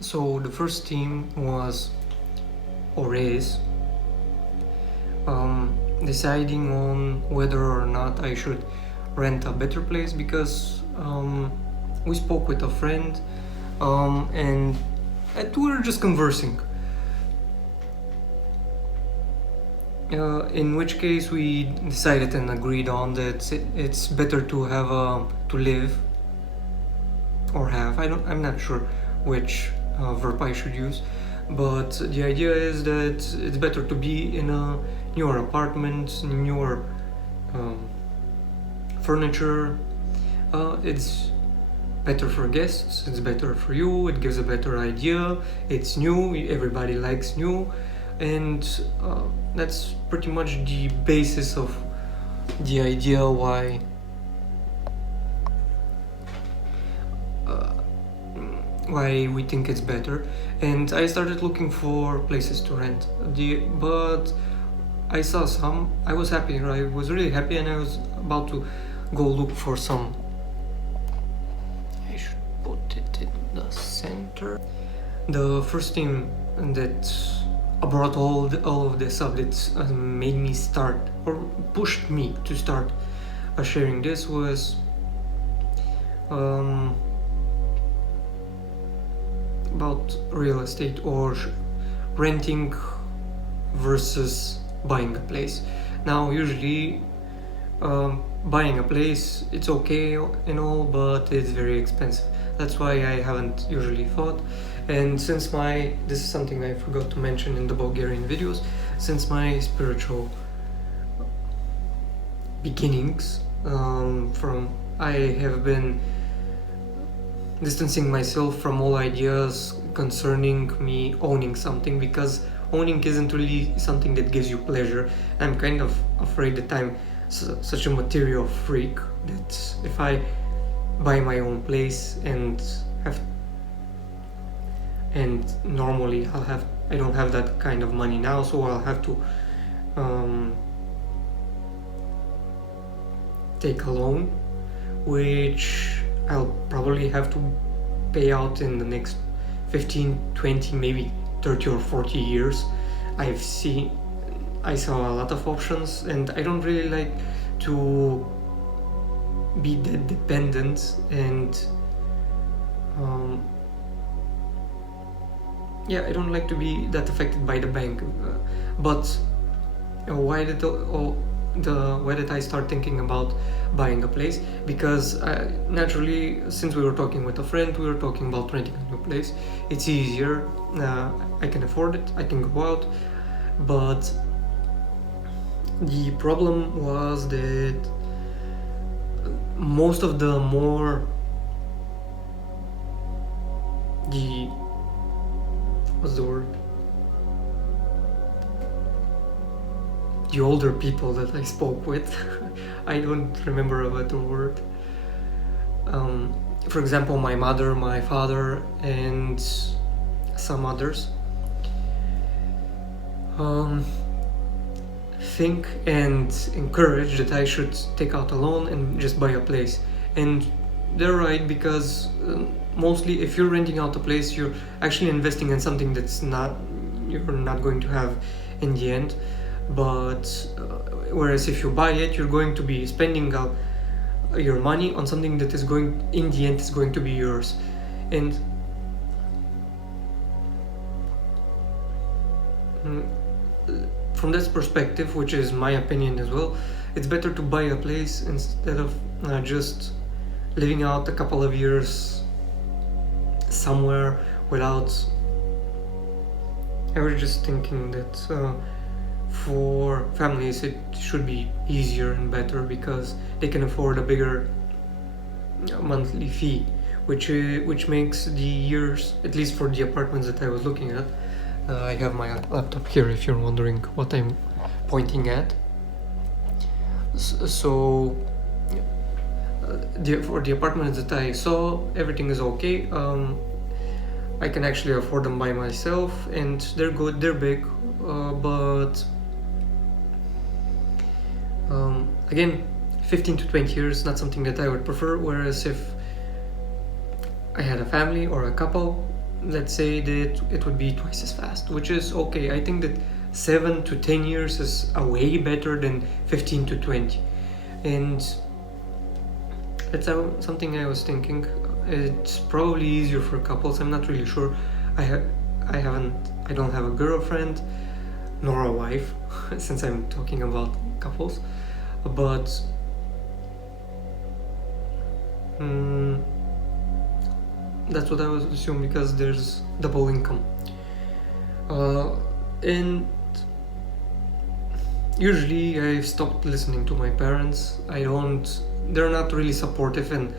So the first theme was, or is, deciding on whether or not I should rent a better place, because we spoke with a friend and we were just conversing. In which case we decided and agreed on that it's better to have to live or have. I'm not sure which verb I should use, but the idea is that it's better to be in a newer apartment, newer furniture. It's better for guests, it's better for you, it gives a better idea, it's new, everybody likes new, and that's pretty much the basis of the idea why we think it's better. And I started looking for places to rent, but I saw some. I was happy, I was really happy, and I was about to go look for some. I should put it in the center. The first thing that brought all of this up, that made me start, or pushed me to start sharing this, was about real estate, or renting versus buying a place. Now, usually buying a place, it's okay and all, but it's very expensive. That's why I haven't usually thought. And since this is something I forgot to mention in the Bulgarian videos, since my spiritual beginnings, I have been distancing myself from all ideas concerning me owning something, because owning isn't really something that gives you pleasure. I'm kind of afraid that I'm such a material freak that if I buy my own place and normally I don't have that kind of money now, so I'll have to take a loan, which I'll probably have to pay out in the next 15, 20, maybe 30 or 40 years. I saw a lot of options, and I don't really like to be that dependent, and I don't like to be that affected by the bank. But why did I start thinking about buying a place? Because naturally, since we were talking with a friend, we were talking about renting a new place. It's easier, I can afford it, I can go out. But the problem was that most of the the older people that I spoke with, I don't remember a better word. For example, my mother, my father, and some others think and encourage that I should take out a loan and just buy a place. And they're right, because mostly if you're renting out a place, you're actually investing in something you're not going to have in the end. But whereas if you buy it, you're going to be spending your money on something that is in the end is going to be yours. And from this perspective, which is my opinion as well, it's better to buy a place instead of just living out a couple of years somewhere without. I was just thinking that for families it should be easier and better, because they can afford a bigger monthly fee, which makes the years, at least for the apartments that I was looking at. I have my laptop here if you're wondering what I'm pointing at. So for the apartments that I saw, everything is okay. I can actually afford them by myself, and they're good, they're big, but again, 15 to 20 years, not something that I would prefer. Whereas if I had a family or a couple, let's say that it would be twice as fast, which is okay. I think that 7 to 10 years is a way better than 15 to 20. And that's something I was thinking. It's probably easier for couples. I'm not really sure. I don't have a girlfriend nor a wife since I'm talking about couples, but that's what I was assuming because there's double income. And usually I've stopped listening to my parents. They're not really supportive in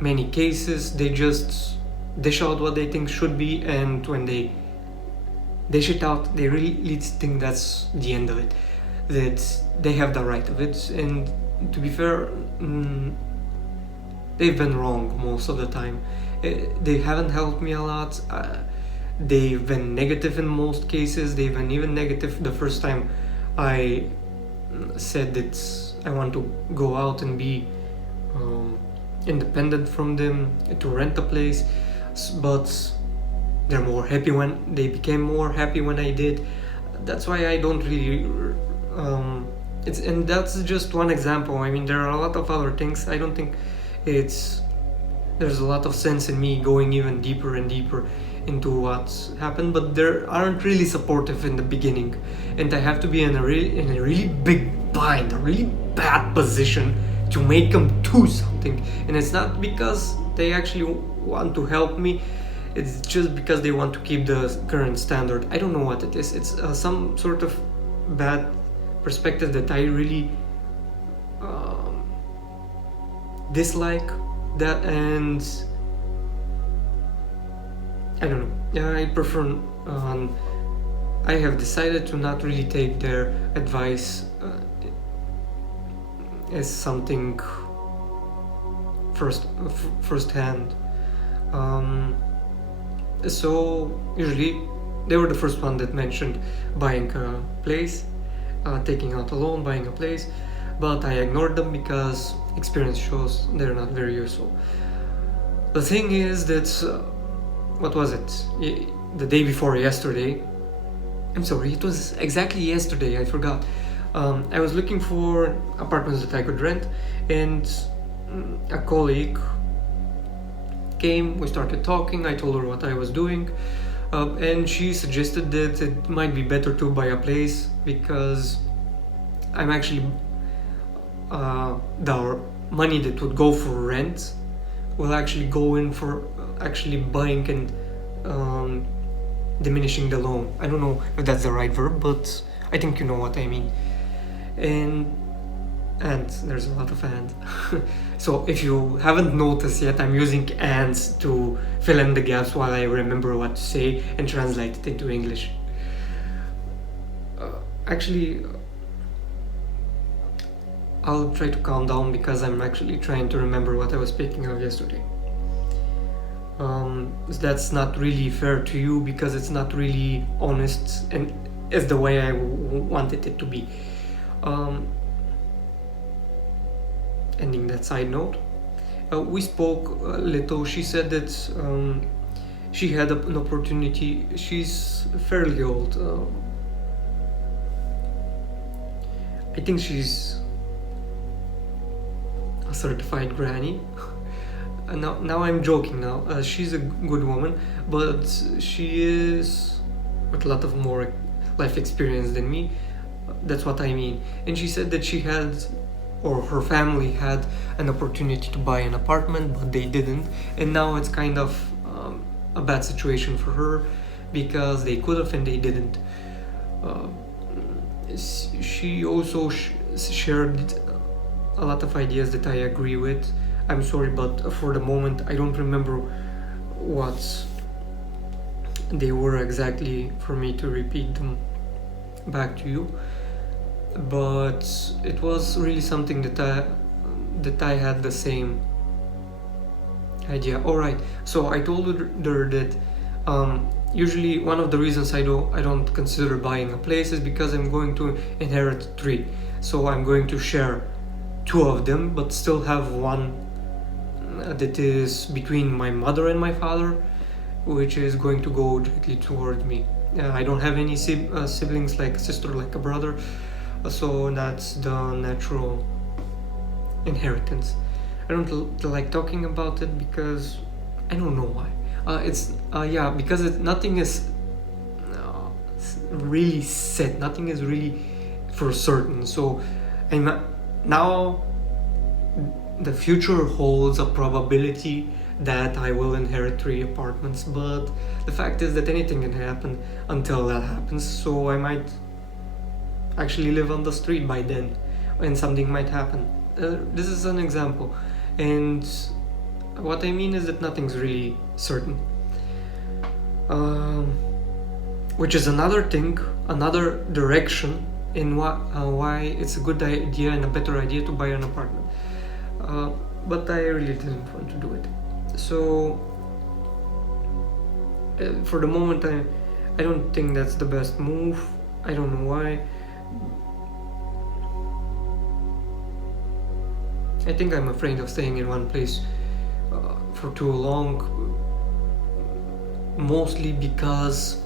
many cases. They just dish out what they think should be, and when they dish it out, they really think that's the end of it, that they have the right of it. And to be fair, they've been wrong most of the time. They haven't helped me a lot. They've been negative in most cases. They've been even negative the first time I said that I want to go out and be independent from them, to rent a place. But they became more happy when I did. That's why I don't really and that's just one example. I mean, there are a lot of other things. I don't think there's a lot of sense in me going even deeper and deeper into what's happened, but they aren't really supportive in the beginning, and I have to be in a really big bind, a really bad position to make them do something. And it's not because they actually want to help me, it's just because they want to keep the current standard. I don't know what it is. It's some sort of bad perspective that I really dislike that, and I don't know. Yeah, I prefer. I have decided to not really take their advice as something first hand. So usually they were the first one that mentioned buying a place, taking out a loan, buying a place, but I ignored them because experience shows they're not very useful. The thing is that what was it? The day before yesterday. I'm sorry, it was exactly yesterday, I forgot. I was looking for apartments that I could rent, and a colleague came, we started talking, I told her what I was doing, and she suggested that it might be better to buy a place because I'm actually the money that would go for rent will actually go in for actually buying and diminishing the loan. I don't know if that's the right verb, but I think you know what I mean. And there's a lot of and. So if you haven't noticed yet, I'm using ands to fill in the gaps while I remember what to say and translate it into English. Actually, I'll try to calm down because I'm actually trying to remember what I was speaking of yesterday. That's not really fair to you because it's not really honest and is the way I wanted it to be. Ending that side note, we spoke a little. She said that she had an opportunity. She's fairly old. I think she's a certified granny. Now I'm joking now. She's a good woman, but she is with a lot of more life experience than me. That's what I mean. And she said that she had, or her family had, an opportunity to buy an apartment, but they didn't. And now it's kind of a bad situation for her because they could have and they didn't. She also shared a lot of ideas that I agree with. I'm sorry, but for the moment I don't remember what they were exactly for me to repeat them back to you. But it was really something that I had the same idea. Alright, so I told her that usually one of the reasons I don't consider buying a place is because I'm going to inherit 3. So I'm going to share 2 of them, but still have one that is between my mother and my father, which is going to go directly toward me. I don't have any siblings, like a sister, like a brother, so that's the natural inheritance. I don't like talking about it because I don't know why. Because nothing is really set. Nothing is really for certain. So, now the future holds a probability that I will inherit 3 apartments, but the fact is that anything can happen until that happens. So I might actually live on the street by then, and something might happen. This is an example, and what I mean is that nothing's really certain. Which is another thing, another direction in why it's a good idea and a better idea to buy an apartment. But I really didn't want to do it. So for the moment, I don't think that's the best move. I don't know why. I think I'm afraid of staying in one place for too long, mostly because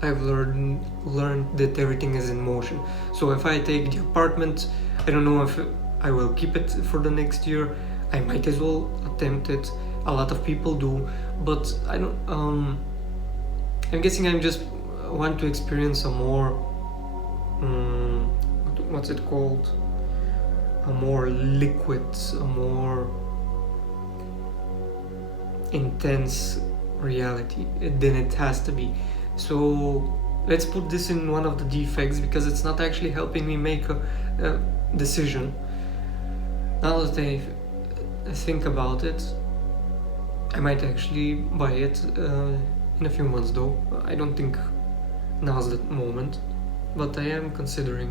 I've learned that everything is in motion. So if I take the apartment, I don't know if I will keep it for the next year. I might as well attempt it. A lot of people do, but I don't. I'm guessing I just want to experience a more what's it called? A more liquid, a more intense reality than it has to be. So let's put this in one of the defects, because it's not actually helping me make a decision. Now that I think about it, I might actually buy it in a few months, though. I don't think now's the moment, but I am considering